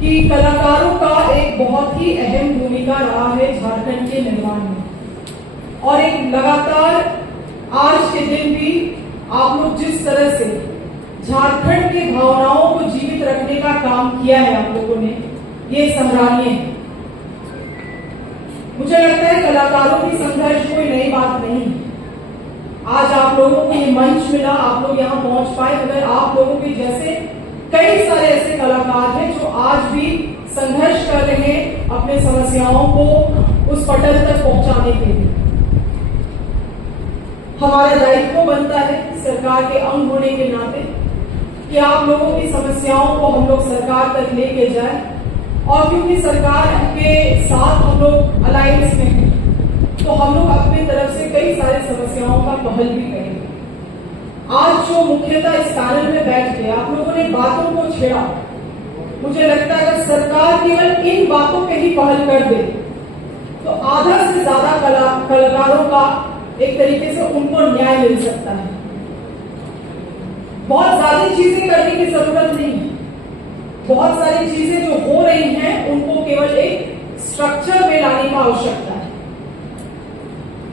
कि कलाकारों का एक बहुत ही अहम भूमिका रहा है झारखंड के निर्माण में, और एक लगातार आज के दिन भी आप लोग जिस तरह से झारखंड की भावनाओं को जीवित रखने का काम किया है आप लोगों ने, ये सराहनीय है। मुझे लगता है कलाकारों की संघर्ष कोई नई बात नहीं है। आज आप लोगों को ये मंच मिला, आप लोग यहाँ पहुंच पाए, मगर आप लोगों के जैसे कई सारे ऐसे कलाकार हैं जो आज भी संघर्ष कर रहे हैं अपने समस्याओं को उस पटल तक पहुंचाने के लिए। हमारा दायित्व बनता है सरकार के अंग होने के नाते कि आप लोगों की समस्याओं को हम लोग सरकार तक लेके जाए, और क्योंकि सरकार के साथ हम लोग अलायंस में हैं, तो हम लोग अपनी तरफ से कई सारी समस्याओं का पहल भी करेंगे। आज जो मुख्यतः इस पैनल में बैठ के आप लोगों ने बातों को छेड़ा, मुझे लगता है अगर सरकार केवल इन बातों पे ही पहल कर दे तो आधा से ज्यादा कलाकारों का एक तरीके से उनको न्याय मिल सकता है। बहुत ज्यादा चीजें करने की जरूरत नहीं है। बहुत सारी चीजें जो हो रही हैं उनको केवल एक स्ट्रक्चर में लाने की आवश्यकता है।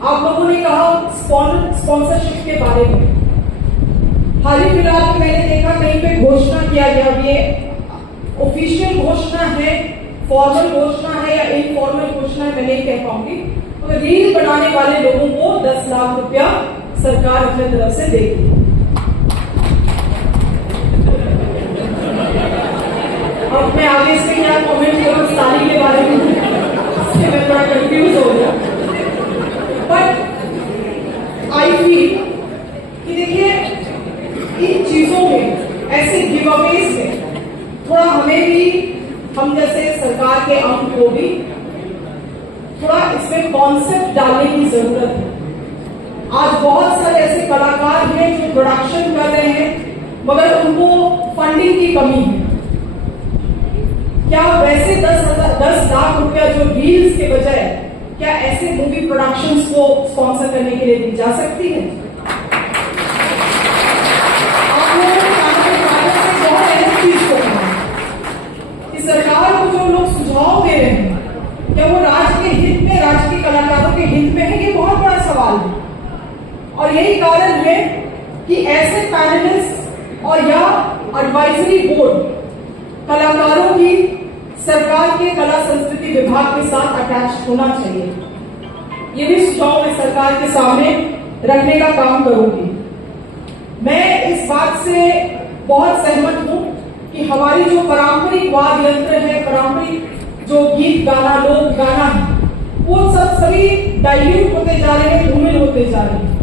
आप लोगों ने कहा स्पॉन्सरशिप के बारे में, हाल ही फिलहाल में मैंने देखा कहीं पे घोषणा किया गया, ये ऑफिशियल घोषणा है, फॉर्मल घोषणा है या इनफॉर्मल घोषणा है मैं नहीं कह पाऊंगी, तो रील बनाने वाले लोगों को 10 लाख रुपया सरकार अपने तरफ से देगी। अब मैं आगे से क्या कमेंट करूं साली के बारे में, इससे मैं थोड़ा कंफ्यूज हो गया। बट आई फील कि देखिए इन चीजों में, ऐसे गिव अवेज में थोड़ा हमें भी, हम जैसे सरकार के अंग को भी थोड़ा इसमें कॉन्सेप्ट डालने की जरूरत है। आज बहुत सारे ऐसे कलाकार हैं जो प्रोडक्शन कर रहे हैं मगर उनको फंडिंग की कमी है। क्या वैसे 10 लाख रुपया जो रील्स के बजाय क्या ऐसे मूवी प्रोडक्शंस को स्पॉन्सर करने के लिए दी जा सकती है? आप लोगों ने बहुत अहम चीज को कहा कि सरकार को जो लोग सुझाव दे रहे हैं क्या वो राज्य के हित में, राज्य के कलाकारों के हित में है? ये बहुत बड़ा सवाल है, और यही कारण है कि ऐसे पैनलिस्ट और या एडवाइजरी बोर्ड कलाकारों की सरकार के कला संस्कृति विभाग के साथ अटैच होना चाहिए। ये भी सुझाव मैं सरकार के सामने रखने का काम करूंगी। मैं इस बात से बहुत सहमत हूं कि हमारी जो पारंपरिक वाद्य यंत्र है, पारंपरिक जो गीत गाना, लोक गाना है, वो सभी डाइल्यूट होते जा रहे हैं, धूमिल होते जा रहे हैं।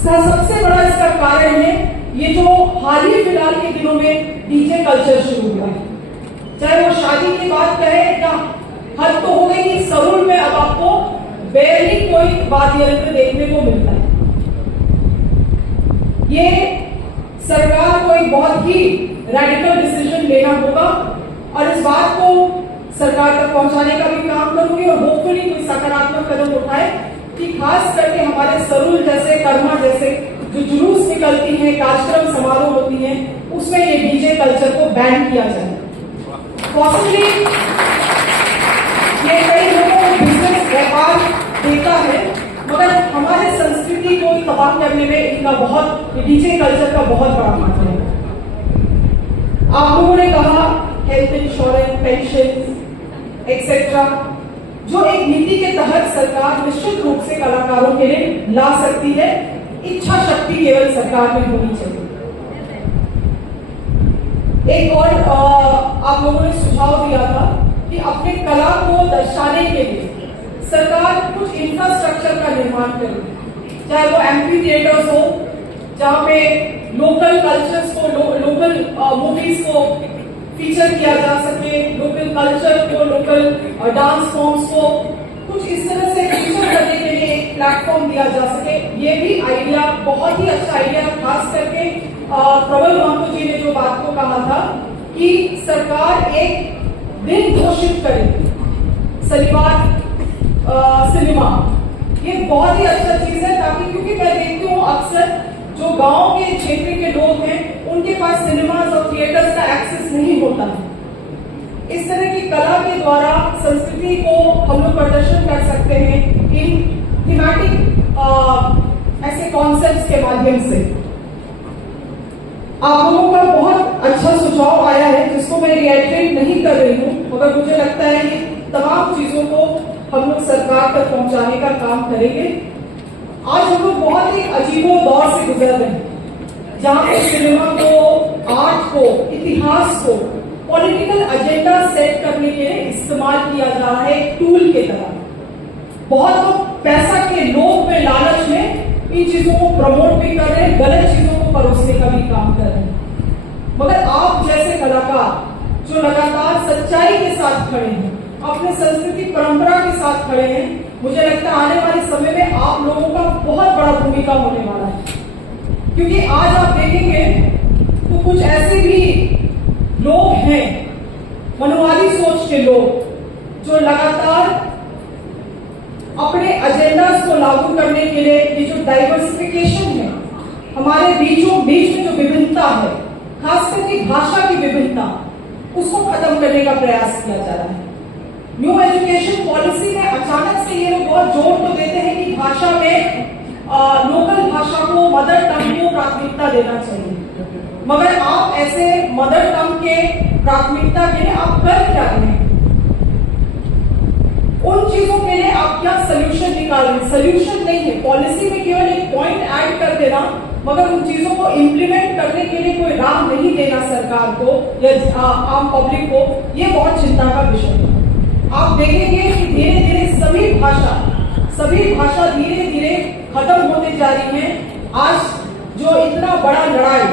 सबसे बड़ा इसका कारण है ये जो हाल ही फिलहाल के दिनों में डीजे कल्चर शुरू हुआ है। चाहे वो शादी की बात कहे या हद तो हो गई कि सरूल में अब आपको बेरली कोई वाद्य यंत्र देखने को मिलता है। ये सरकार को एक बहुत ही रेडिकल डिसीजन लेना होगा, और इस बात को सरकार तक पहुंचाने का भी काम करूंगी, और होपफुली कोई सकारात्मक कदम उठाए कि खास करके हमारे सरूल जैसे, कर्मा जैसे जो जुलूस निकलती हैं, कार्यक्रम समारोह होती हैं, उसमें ये डीजे कल्चर को बैन किया जाए। पॉसिबली ये कई लोगों को बिजनेस व्यापार देता है, मगर हमारे संस्कृति को तबाह करने में इनका बहुत, डीजे कल्चर का बहुत बड़ा हाथ है। आप लोगों ने कहा हेल्थ इंश्योरेंस, पेंशन एक्सेट्रा, जो एक नीति के तहत सरकार निश्चित रूप से कलाकारों के लिए ला सकती है। इच्छा शक्ति केवल सरकार में होनी चाहिए। एक और आप लोगों ने सुझाव दिया था कि अपने कला को दर्शाने के लिए सरकार कुछ इंफ्रास्ट्रक्चर का निर्माण करे, चाहे वो एम्फी थिएटर्स हो जहां पे लोकल कल्चर्स को, लोकल मूवीज को फीचर किया जा सके, लोकल कल्चर को, लोकल डांस फॉर्म्स को कुछ इस तरह से फीचर करने के लिए एक प्लेटफॉर्म दिया जा सके। ये भी आइडिया बहुत ही अच्छा आइडिया, खास करके प्रबल महतो जी ने जो बात को कहा था कि सरकार एक दिन घोषित करे शनिवार सिनेमा, ये बहुत ही अच्छा चीज है, ताकि क्योंकि मैं देखती हूँ अक्सर जो गांव के क्षेत्र के लोग हैं उनके पास सिनेमास और थिएटर्स का एक्सेस नहीं होता है। इस तरह की कला के द्वारा संस्कृति को हम लोग प्रदर्शन कर सकते हैं इन थीमेटिक ऐसे कॉन्सेप्ट्स के माध्यम से। आप लोगों का बहुत अच्छा सुझाव आया है जिसको मैं रिएक्ट नहीं कर रही हूँ, मगर मुझे लगता है कि तमाम चीजों को हम लोग सरकार तक पहुंचाने का काम करेंगे। आज हम लोग बहुत ही अजीबो दौर से गुजर रहे हैं जहां पे सिनेमा को, आर्ट को, इतिहास को पॉलिटिकल एजेंडा सेट करने के लिए इस्तेमाल किया जा रहा है एक टूल के तरह। बहुत लोग पैसा के लोभ में, लालच में इन चीजों को प्रमोट भी कर रहे हैं, गलत चीजों को परोसने का भी काम कर रहे हैं। मगर आप जैसे कलाकार जो लगातार सच्चाई के साथ खड़े हैं, अपने संस्कृति परंपरा के साथ खड़े हैं, मुझे लगता है आने वाले समय में आप लोगों का बहुत बड़ा भूमिका होने वाला है। क्योंकि आज आप देखेंगे तो कुछ ऐसे भी लोग हैं, मनुवादी सोच के लोग, जो लगातार अपने एजेंडास को लागू करने के लिए ये जो डाइवर्सिफिकेशन है, हमारे बीचों बीच में जो विभिन्नता है, खास करके भाषा की विभिन्नता, उसको खत्म करने का प्रयास किया जा रहा है। न्यू एजुकेशन पॉलिसी में अचानक से ये लोग बहुत जोर तो देते हैं कि भाषा में लोकल भाषा को, मदर टंग को प्राथमिकता देना चाहिए। मगर आप ऐसे मदर टंग के प्राथमिकता के लिए आप कर क्या रहे हैं? उन चीजों के लिए आप क्या सोल्यूशन निकाल रहे हैं? सोल्यूशन नहीं है, पॉलिसी में केवल एक पॉइंट ऐड कर देना, मगर उन चीजों को इम्प्लीमेंट करने के लिए कोई राह नहीं देना सरकार को या आम पब्लिक को, ये बहुत चिंता का विषय है। आप देखेंगे कि धीरे धीरे सभी भाषा धीरे धीरे खत्म होते जा रही हैं। आज जो इतना बड़ा लड़ाई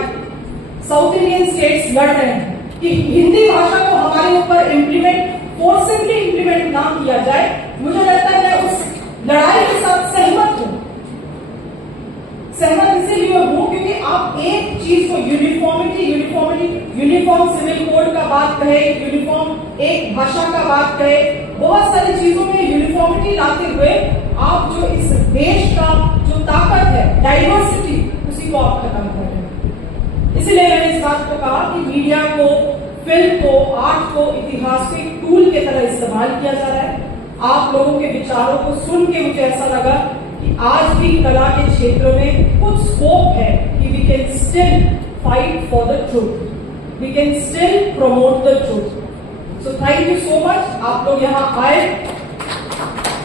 साउथ इंडियन स्टेट्स लड़ रहे हैं कि हिंदी भाषा को हमारे ऊपर फोर्सिबली इम्प्लीमेंट ना किया जाए, मुझे लगता है मैं उस लड़ाई के साथ सहमत इसीलिए हूं क्योंकि आप एक चीज को यूनिफॉर्म सिविल कोड का बात कहे, यूनिफॉर्म एक भाषा का बात कहे, बहुत सारी चीजों में यूनिफॉर्मिटी लाते हुए आप जो इस देश का जो ताकत है, डाइवर्सिटी, उसी को आप खत्म कर रहे हैं। इसलिए मैंने इस बात को कहा कि मीडिया को, फिल्म को, आर्ट को, इतिहास को एक टूल के तरह इस्तेमाल किया जा रहा है। आप लोगों के विचारों को सुन के मुझे ऐसा लगा कि आज भी कला के क्षेत्र में कुछ स्कोप है कि we can still fight for the truth, we can still promote the truth. So thank you so much. आप लोग यहाँ आए,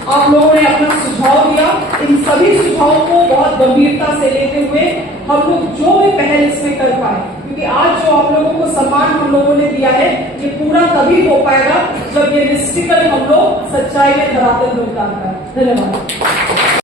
आप लोगों ने अपना सुझाव दिया। इन सभी सुझावों को बहुत गंभीरता से लेते हुए हम लोग जो भी पहल इसमें कर पाए, क्योंकि आज जो आप लोगों को सम्मान हम लोगों ने दिया है, ये पूरा तभी हो पाएगा जब ये मिस्टिकल हम लोग सच्चाई में धरातल में उतार पाए। धन्यवाद।